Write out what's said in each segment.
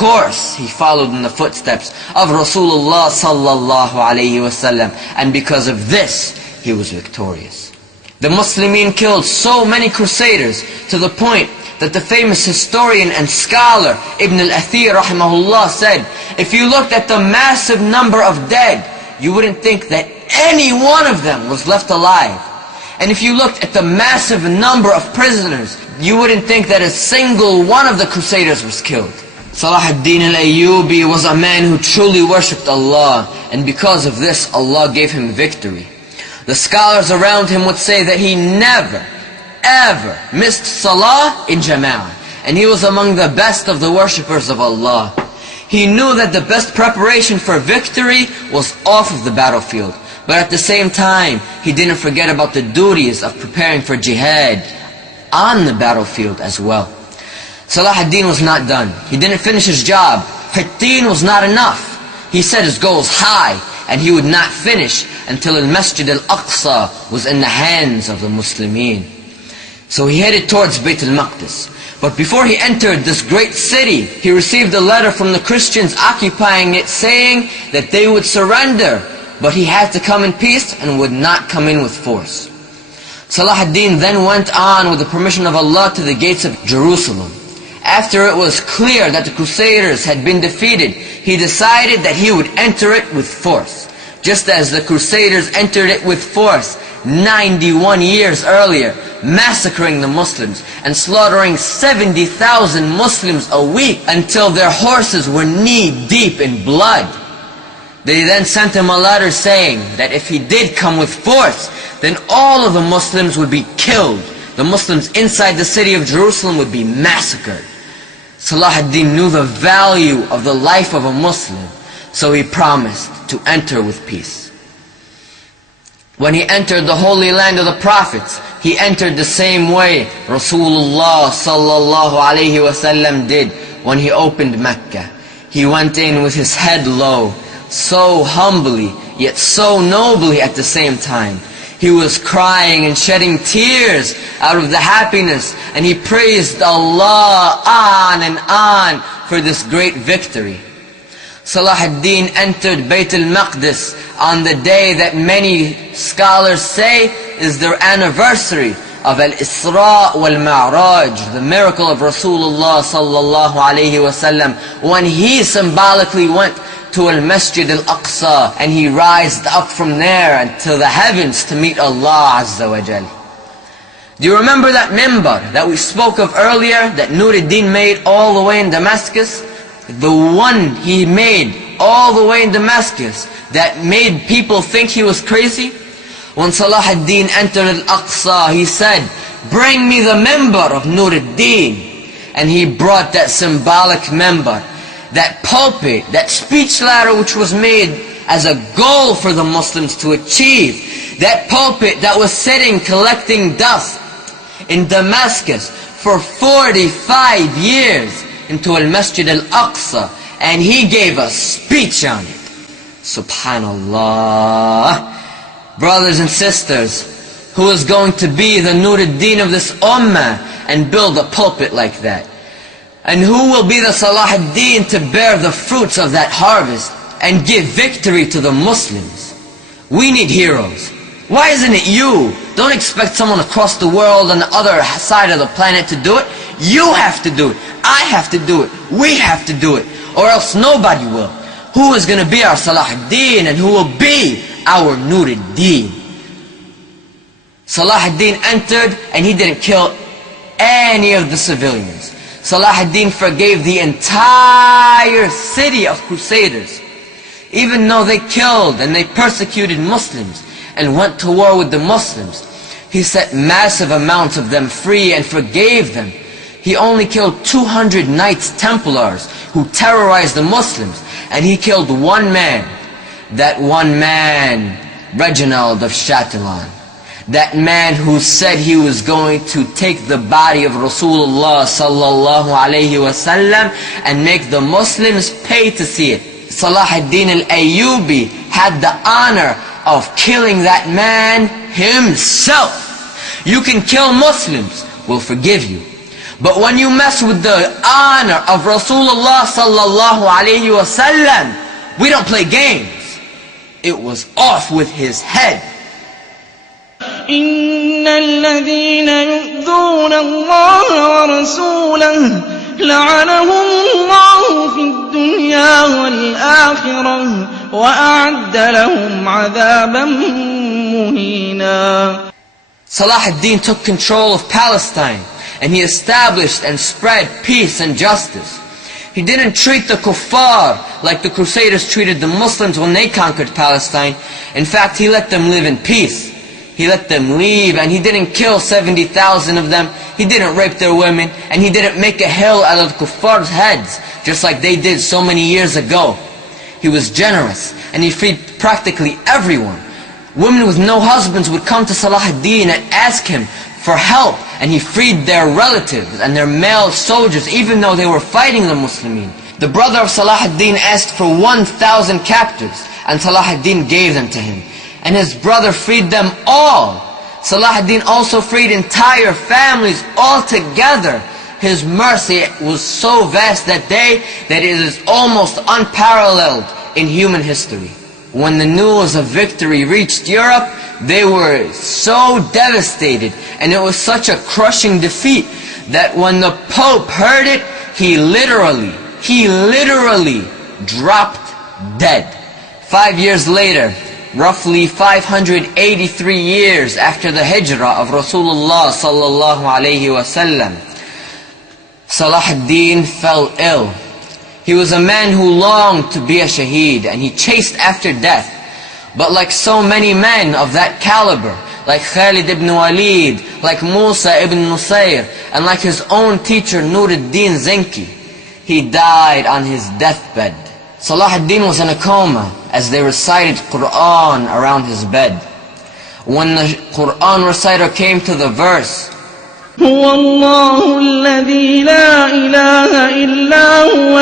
course, he followed in the footsteps of Rasulullah sallallahu alayhi wasallam. And because of this, he was victorious. The Muslimin killed so many crusaders to the point that the famous historian and scholar Ibn al-Athir rahimahullah said, if you looked at the massive number of dead, you wouldn't think that any one of them was left alive. And if you looked at the massive number of prisoners, you wouldn't think that a single one of the crusaders was killed. Salah ad-Din al-Ayyubi was a man who truly worshipped Allah, and because of this, Allah gave him victory. The scholars around him would say that he never, ever missed Salah in Jama'ah, and he was among the best of the worshippers of Allah. He knew that the best preparation for victory was off of the battlefield, but at the same time, he didn't forget about the duties of preparing for jihad on the battlefield as well. Salah ad-Din was not done. He didn't finish his job. Hattin was not enough. He set his goals high, and he would not finish until al-Masjid al-Aqsa was in the hands of the Muslimin. So he headed towards Bayt al-Maqdis. But before he entered this great city, he received a letter from the Christians occupying it saying that they would surrender, but he had to come in peace and would not come in with force. Salah ad-Din then went on with the permission of Allah to the gates of Jerusalem. After it was clear that the Crusaders had been defeated, he decided that he would enter it with force. Just as the Crusaders entered it with force 91 years earlier, massacring the Muslims and slaughtering 70,000 Muslims a week until their horses were knee-deep in blood. They then sent him a letter saying that if he did come with force, then all of the Muslims would be killed. The Muslims inside the city of Jerusalem would be massacred. Salah ad-Din knew the value of the life of a Muslim, so he promised to enter with peace. When he entered the holy land of the prophets, he entered the same way Rasulullah sallallahu alayhi wasallam did when he opened Mecca. He went in with his head low, so humbly, yet so nobly at the same time. He was crying and shedding tears out of the happiness, and he praised Allah on and on for this great victory. Salah ad-Din entered Bayt al-Maqdis on the day that many scholars say is their anniversary of Al-Isra wal-Ma'raj, the miracle of Rasulullah sallallahu alayhi wasallam, when he symbolically went to Al-Masjid al-Aqsa, and he rised up from there into the heavens to meet Allah Azza wa Jal. Do you remember that mimbar that we spoke of earlier, that Nur ad-Din made all the way in Damascus? The one he made all the way in Damascus that made people think he was crazy? When Salah ad-Din entered Al-Aqsa, he said, bring me the mimbar of Nur ad-Din. And he brought that symbolic mimbar, that pulpit, that speech ladder which was made as a goal for the Muslims to achieve. That pulpit that was sitting collecting dust in Damascus for 45 years into Al-Masjid al-Aqsa, and he gave a speech on it. Subhanallah. Brothers and sisters, who is going to be the Nur ad-Din of this ummah and build a pulpit like that? And who will be the Salah ad-Din to bear the fruits of that harvest and give victory to the Muslims? We need heroes. Why isn't it you? Don't expect someone across the world on the other side of the planet to do it. You have to do it. I have to do it. We have to do it. Or else nobody will. Who is going to be our Salah ad-Din, and who will be our Nur ad-Din? Salah ad-Din entered and he didn't kill any of the civilians. Salah ad-Din forgave the entire city of Crusaders. Even though they killed and they persecuted Muslims and went to war with the Muslims, he set massive amounts of them free and forgave them. He only killed 200 Knights Templars who terrorized the Muslims, and he killed one man. That one man, Reginald of Chatillon. That man who said he was going to take the body of Rasulullah sallallahu alayhi wasallam and make the Muslims pay to see it. Salah ad-Din al-Ayyubi had the honor of killing that man himself. You can kill Muslims, we'll forgive you. But when you mess with the honor of Rasulullah sallallahu alayhi wa sallam, we don't play games. It was off with his head. إن الذين يؤذون الله ورسوله لعنهم الله في الدنيا والآخرة وأعد لهم عذابا مهينا. Salah ad-Din took control of Palestine, and he established and spread peace and justice. He didn't treat the kuffar like the Crusaders treated the Muslims when they conquered Palestine. In fact, he let them live in peace. He let them leave, and he didn't kill 70,000 of them. He didn't rape their women, and he didn't make a hill out of the kuffar's heads, just like they did so many years ago. He was generous, and he freed practically everyone. Women with no husbands would come to Salah ad-Din and ask him for help, and he freed their relatives and their male soldiers, even though they were fighting the Muslimin. The brother of Salah ad-Din asked for 1,000 captives, and Salah ad-Din gave them to him. And his brother freed them all. Salah ad-Din also freed entire families altogether. His mercy was so vast that it is almost unparalleled in human history. When the news of victory reached Europe, they were so devastated, and it was such a crushing defeat that when the Pope heard it, he literally dropped dead. 5 years later, roughly 583 years after the hijrah of Rasulullah sallallahu alayhi wa sallam, Salah ad-Din fell ill. He was a man who longed to be a shaheed, and he chased after death. But like so many men of that caliber, like Khalid ibn Walid, like Musa ibn Nusayr, and like his own teacher Nur ad-Din Zinki, he died on his deathbed. Salah ad-Din was in a coma as they recited Qur'an around his bed. When the Qur'an reciter came to the verse, هو الله الذي لا إله إلا هو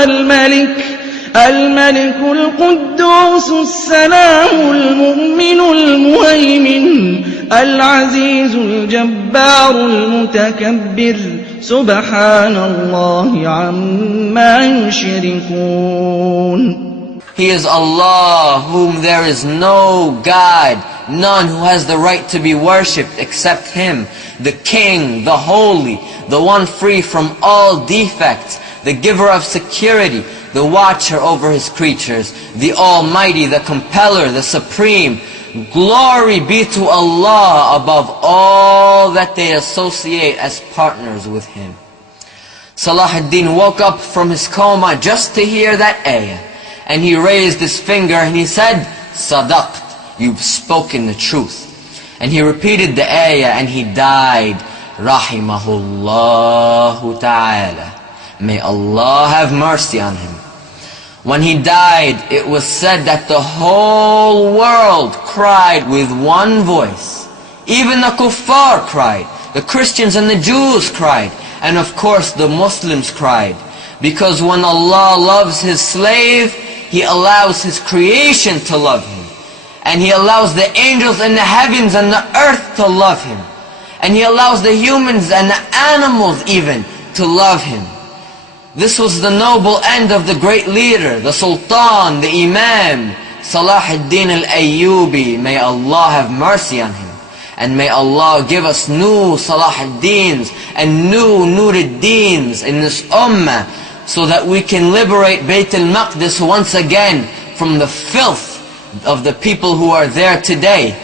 الملك القدوس السلام المؤمن المهيمن العزيز الجبار المتكبر سبحان الله عما يشركون. He is Allah, whom there is no God, none who has the right to be worshipped except Him, the King, the Holy, the one free from all defects, the giver of security, the watcher over His creatures, the Almighty, the Compeller, the Supreme. Glory be to Allah above all that they associate as partners with Him. Salah ad-Din woke up from his coma just to hear that ayah. And he raised his finger and he said, Sadaqt, you've spoken the truth. And he repeated the ayah and he died. Rahimahullahu ta'ala. May Allah have mercy on him. When he died, it was said that the whole world cried with one voice. Even the kuffar cried. The Christians and the Jews cried. And of course the Muslims cried. Because when Allah loves His slave, He allows His creation to love Him. And He allows the angels in the heavens and the earth to love Him. And He allows the humans and the animals even to love Him. This was the noble end of the great leader, the Sultan, the Imam, Salah ad-Din al-Ayyubi. May Allah have mercy on him. And may Allah give us new Salah ad-Dins and new Nur ad-Dins in this ummah, so that we can liberate Bayt al-Maqdis once again from the filth of the people who are there today.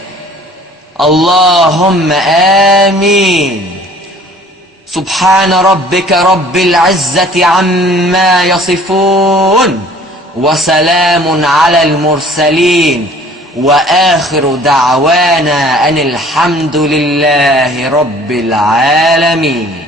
Allahumma ameen. سبحان ربك رب العزة عما يصفون وسلام على المرسلين وآخر دعوانا أن الحمد لله رب العالمين.